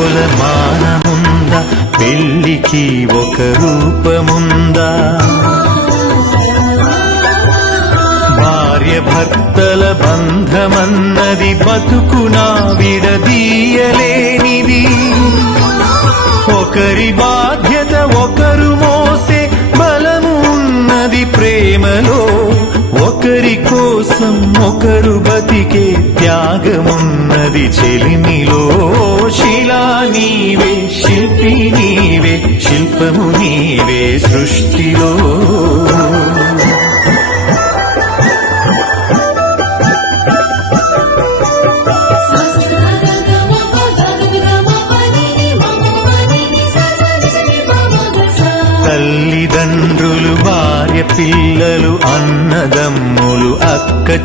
ప్రేమకు కొలమానముందా పెళ్ళికి ఒక రూపముందా? భార్య భర్తల బంధమన్నది బతుకునా విడదీయలేనిది. ఒకరి బాధ్యత ఒకరు మోసే బలము ఉన్నది ప్రేమలో. ఒకరి కోసం ఒకరు బతికే త్యాగమున్నది చెలిమిలో.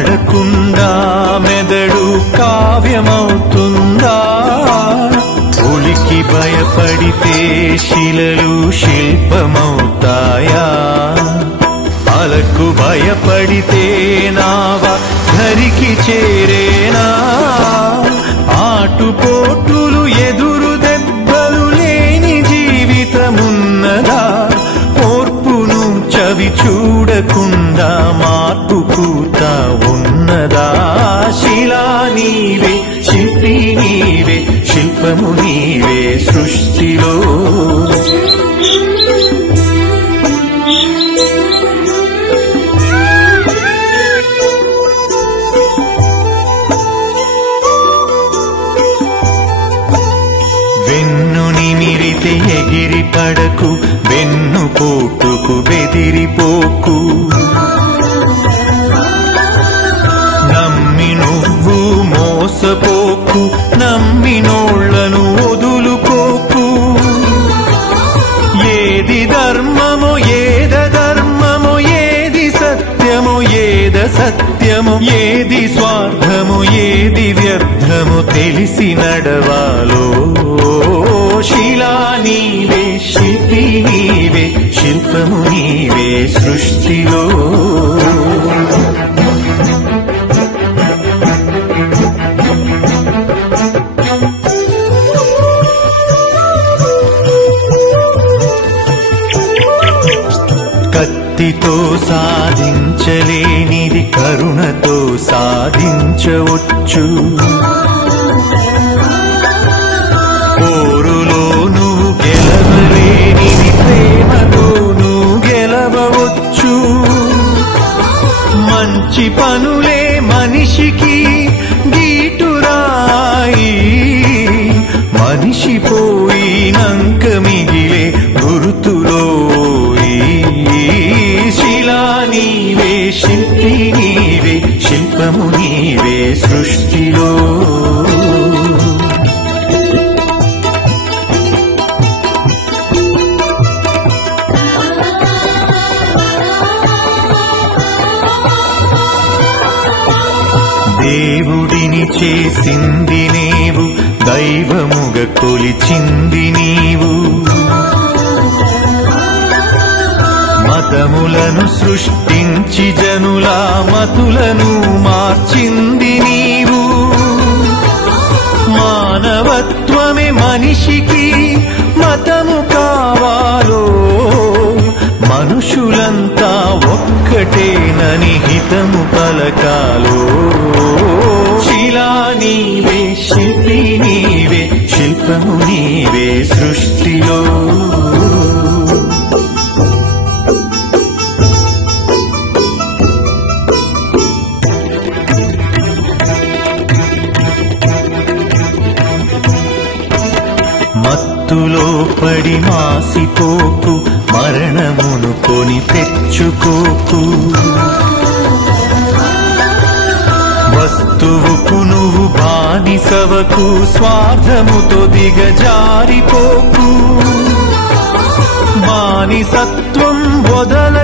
పడకుండా మెదడు కావ్యమవుతుందా? ఒలికి భయపడితే శిలలు శిల్పమవుతాయా? అలకు భయపడితే నావ ధరికి చేరేనా? ఆటుపోటు ఎగిరి ఎగిరి పడకు వెన్ను పోటుకు బెదిరిపోకు నమ్మి నువ్వు మోసపోకు నమ్మి నోళ్ళను వదులుకోకు. ఏది ధర్మము ఏద ధర్మము ఏది సత్యము ఏద సత్యము ఏది స్వార్థము ఏది వ్యర్థము తెలిసి నడవా. శక్తితో సాధించలేనిది కరుణతో సాధించవచ్చు. దేవుడిని చేసింది నీవు దైవముగ కొలిచింది నీవు. మతములను సృష్టించి జనులా మతులను మార్చింది నీవు. మానవత్వమే మనిషికి మతము కావాలో మనుషులంతా ఒక్కటేనని హితము పలకాలో. మత్తులో పడి మాసిపోకు మరణమును కొని తెచ్చుకోకు. వస్తువుకు నువ్వు బానిసవకు స్వార్థముతో దిగజారిపోకు. బానిసత్వం వదల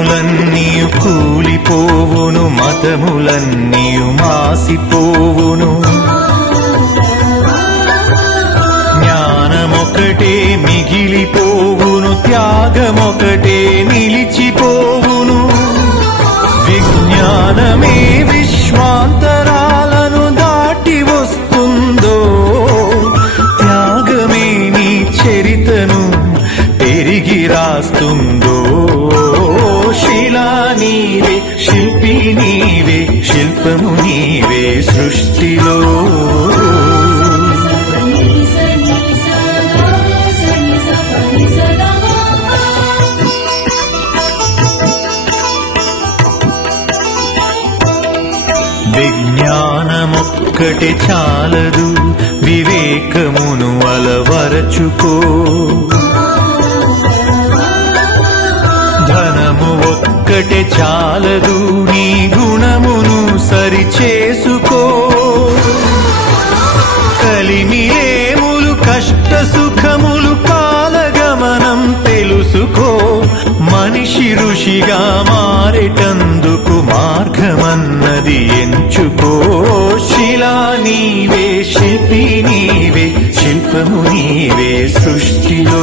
కులములన్నీయు కూలిపోవును మతములన్నీయు మాసిపోవును. జ్ఞానమొకటే మిగిలిపోవును త్యాగమొకటే నిలిచిపో విజ్ఞానమొక్కటి చాలదు. వివేకమును అలవరచుకో. ధనము ఒక్కటే చాలదు. నీ గుణమును సరిచేసుకో. కలిమిలేములు కష్ట సుఖములు కాలగమనం తెలుసుకో. మనిషి ఋషిగా మారేటందుకు మార్గమన్నది ఎంచుకో. శిలా నీవే శిల్పి నీవే శిల్పము నీవే సృష్టిలో.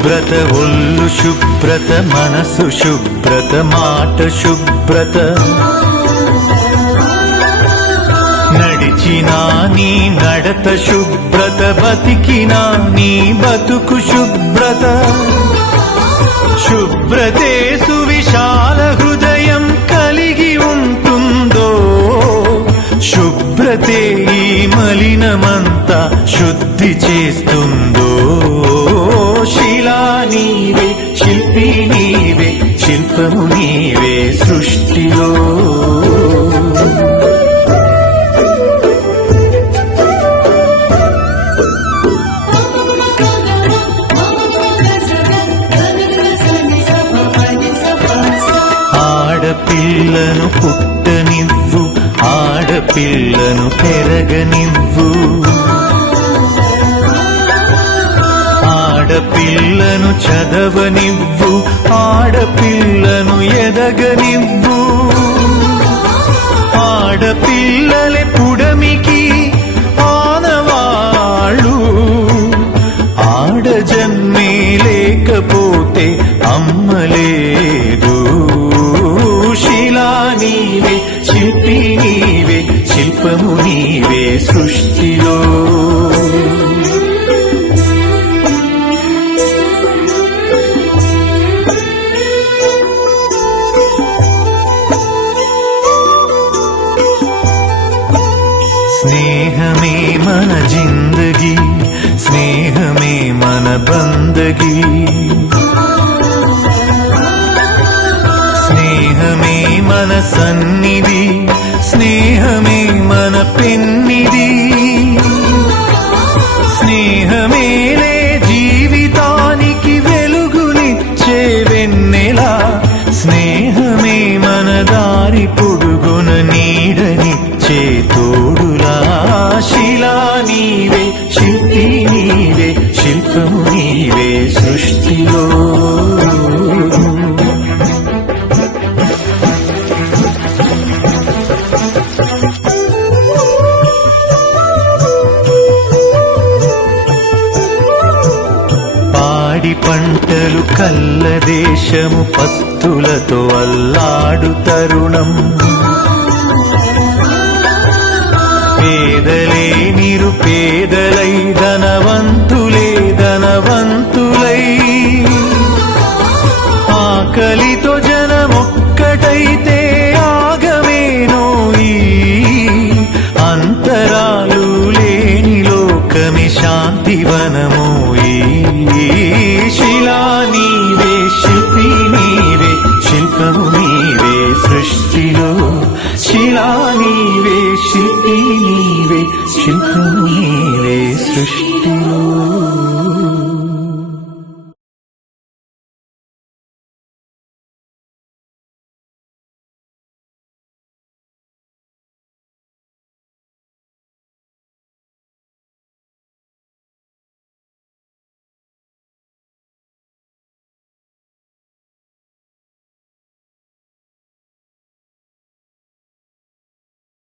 శుభ్రత ఒళ్ళు శుభ్రత మనసు శుభ్రత మాట శుభ్రత. నడిచినా నీ నడత శుభ్రత బతికినా నీ బతుకు శుభ్రత. శుభ్రతే సువిశాల హృదయం కలిగి ఉంటుందో శుభ్రతే ఈ మలినమంతా శుద్ధి చేస్తుందో. శిల్పము నీవే సృష్టిలో. ఆడపిల్లను పుట్టనివ్వు ఆడపిల్లను పెరగనివ్వు. చదవనివ్వు ఆడపిల్లను ఎదగనివ్వు. ఆడపిల్లలే పుడమికి ఆనవాళ్ళు. ఆడజన్మే లేకపోతే అమ్మలేదు శిలా నీవే శిల్పి నీవే శిల్పము నీవే సృష్టిలో. మన జిందగీ స్నేహమే మన బందగీ. స్నేహమే మన సన్నిధి స్నేహమే మన పెన్నిది పత్తి పంటలు కల్ల దేశము పస్తులతో అల్లాడు తరుణం. పేదలే నిరుపేదలై ధనవంతులే ధనవంతులై. ఆకలితో జనమొక్కటైతే ఆగమేనో అంతరాలు లేని లోకమి శాంతివనము